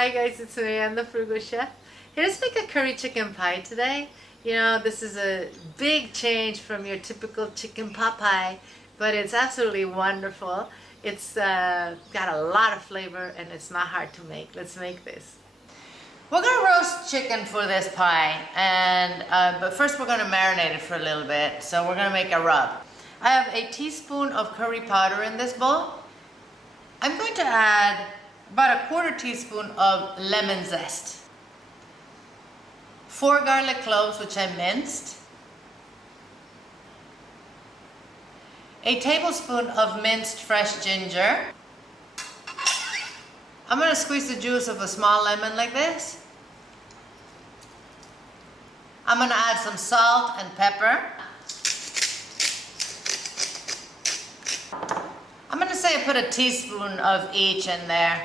Hi guys, it's me, I'm the Frugal Chef. Here to make a curry chicken pie today. You know, this is a big change from your typical chicken pot pie, but it's absolutely wonderful. It's got a lot of flavor and it's not hard to make. Let's make this. We're gonna roast chicken for this pie, and but first we're gonna marinate it for a little bit. So we're gonna make a rub. I have a teaspoon of curry powder in this bowl. I'm going to add about a quarter teaspoon of lemon zest, 4 garlic cloves which I minced, a tablespoon of minced fresh ginger. I'm going to squeeze the juice of a small lemon like this. I'm going to add some salt and pepper. I'm going to say I put a teaspoon of each in there.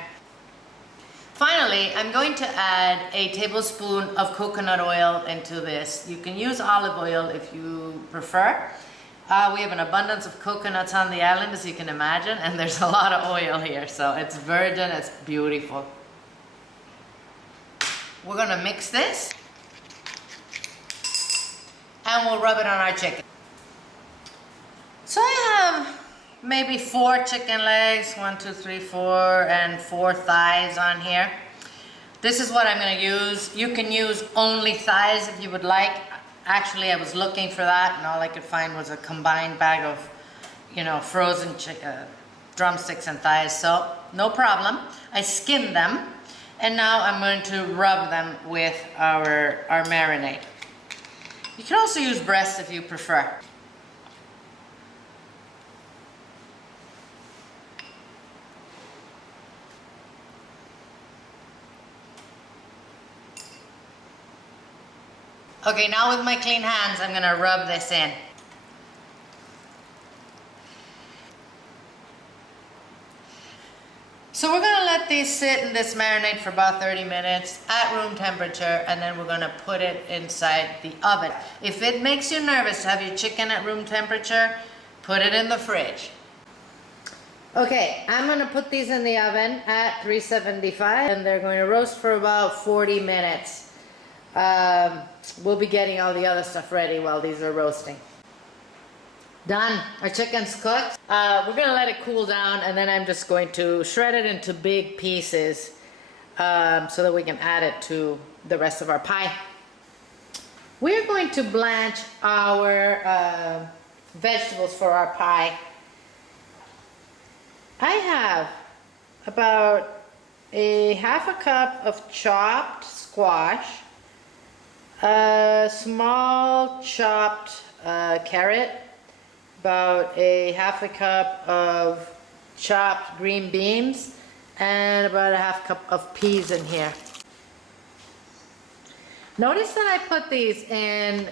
Finally, I'm going to add a tablespoon of coconut oil into this. You can use olive oil if you prefer. We have an abundance of coconuts on the island, as you can imagine, and there's a lot of oil here, so it's virgin, it's beautiful. We're going to mix this, and we'll rub it on our chicken. So I have maybe 4 chicken legs, 1, 2, 3, 4, and 4 thighs on here. This is what I'm going to use. You can use only thighs if you would like. Actually, I was looking for that, and all I could find was a combined bag of, you know, frozen drumsticks and thighs. So no problem. I skinned them, and now I'm going to rub them with our marinade. You can also use breast if you prefer. Okay, now with my clean hands, I'm gonna rub this in. So we're gonna let these sit in this marinade for about 30 minutes at room temperature, and then we're gonna put it inside the oven. If it makes you nervous to have your chicken at room temperature, put it in the fridge. Okay, I'm gonna put these in the oven at 375, and they're going to roast for about 40 minutes. We'll be getting all the other stuff ready while these are roasting. Done. Our chicken's cooked. We're going to let it cool down, and then I'm just going to shred it into big pieces so that we can add it to the rest of our pie. We're going to blanch our vegetables for our pie. I have about a half a cup of chopped squash, a small chopped carrot, about a half a cup of chopped green beans, and about a half cup of peas in here. Notice that I put these in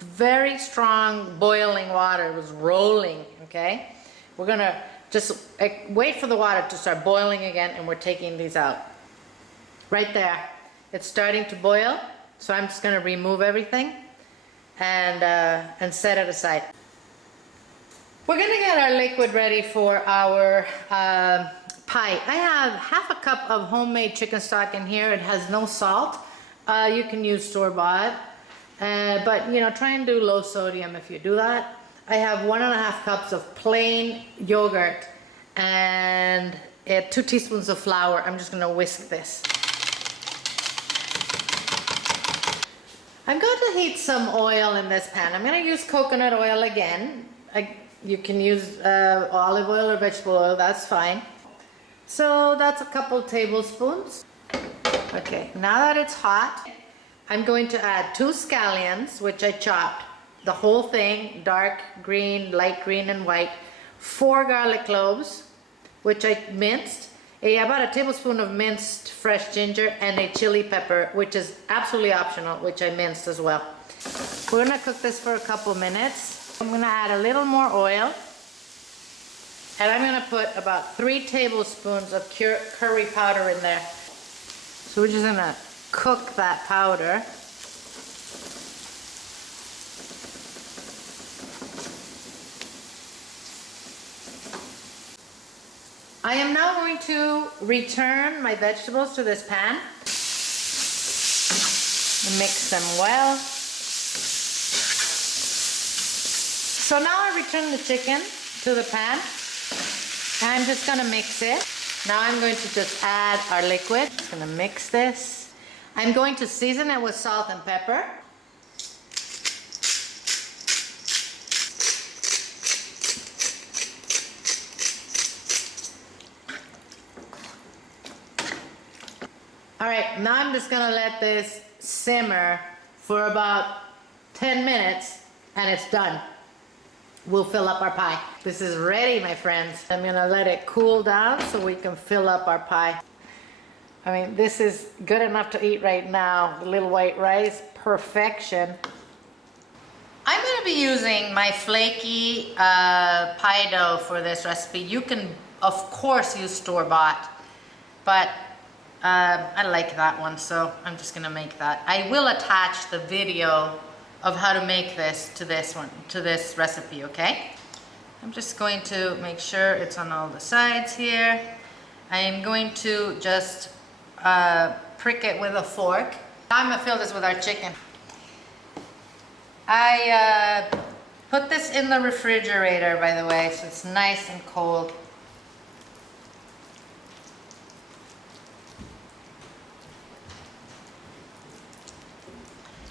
very strong boiling water. It was rolling, okay? We're gonna just wait for the water to start boiling again, and we're taking these out. Right there, it's starting to boil. So I'm just going to remove everything and set it aside. We're going to get our liquid ready for our pie. I have half a cup of homemade chicken stock in here. It has no salt. You can use store-bought, but you know, try and do low sodium if you do that. I have 1.5 cups of plain yogurt and 2 teaspoons of flour. I'm just going to whisk this. I'm going to heat some oil in this pan. I'm going to use coconut oil again. You can use olive oil or vegetable oil, that's fine. So that's a couple tablespoons. Okay, now that it's hot, I'm going to add 2 scallions, which I chopped. The whole thing, dark green, light green, and white. 4 garlic cloves, which I minced. About a tablespoon of minced fresh ginger, and a chili pepper, which is absolutely optional, which I minced as well. We're gonna cook this for a couple minutes. I'm gonna add a little more oil, and I'm gonna put about 3 tablespoons of curry powder in there. So we're just gonna cook that powder. I am now going to return my vegetables to this pan. Mix them well. So now I return the chicken to the pan. I'm just gonna mix it. Now I'm going to just add our liquid. Just gonna mix this. I'm going to season it with salt and pepper. All right, now I'm just gonna let this simmer for about 10 minutes and it's done. We'll fill up our pie. This is ready, my friends. I'm gonna let it cool down so we can fill up our pie. I mean, this is good enough to eat right now. The little white rice, perfection. I'm gonna be using my flaky pie dough for this recipe. You can, of course, use store-bought, but I like that one, so I'm just gonna make that. I will attach the video of how to make this to this recipe, okay? I'm just going to make sure it's on all the sides here. I am going to just prick it with a fork. Now I'm gonna fill this with our chicken. I put this in the refrigerator, by the way, so it's nice and cold.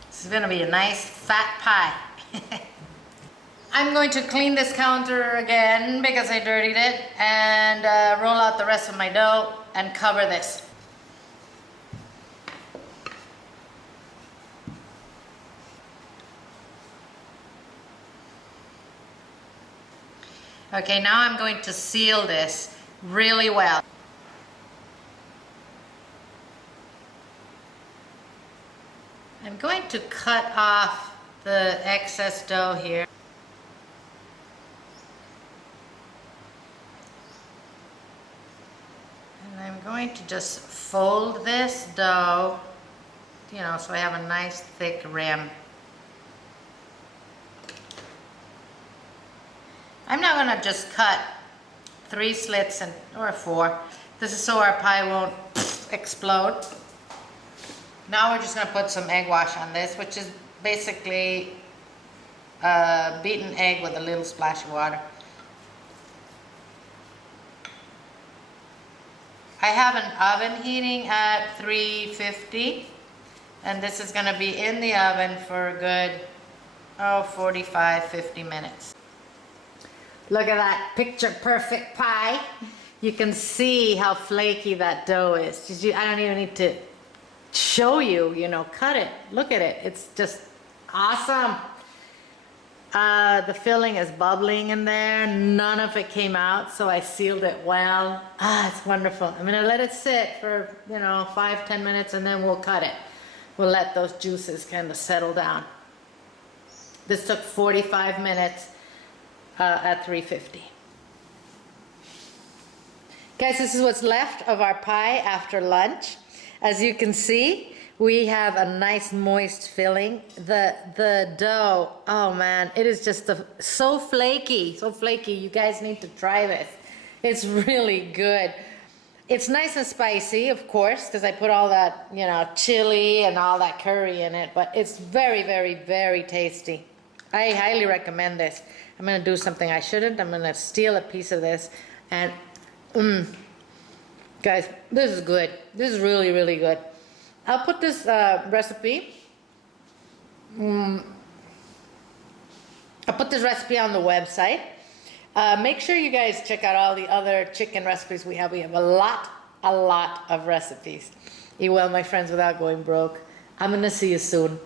This is gonna be a nice fat pie. I'm going to clean this counter again because I dirtied it and roll out the rest of my dough and cover this. Okay, now I'm going to seal this really well. I'm going to cut off the excess dough here. And I'm going to just fold this dough, you know, so I have a nice thick rim. I'm not going to just cut 3 slits or 4. This is so our pie won't explode. Now we're just going to put some egg wash on this, which is basically beaten egg with a little splash of water. I have an oven heating at 350, and this is going to be in the oven for a good 45-50 minutes. Look at that picture perfect pie. You can see how flaky that dough is. I don't even need to show you, you know, cut it. Look at it. It's just awesome. The filling is bubbling in there. None of it came out, so I sealed it well. It's wonderful. I'm gonna let it sit for, you know, 5-10 minutes and then we'll cut it. We'll let those juices kind of settle down. This took 45 minutes at 350. Guys, this is what's left of our pie after lunch. As you can see, we have a nice moist filling. The dough, oh man, it is just so flaky, so flaky. You guys need to try this. It's really good. It's nice and spicy, of course, because I put all that, you know, chili and all that curry in it, but it's very, very, very tasty. I highly recommend this. I'm gonna do something I shouldn't. I'm gonna steal a piece of this and, guys, this is good. This is really, really good. I'll put this recipe. I'll put this recipe on the website. Make sure you guys check out all the other chicken recipes we have. We have a lot of recipes. Eat well, my friends, without going broke. I'm gonna see you soon.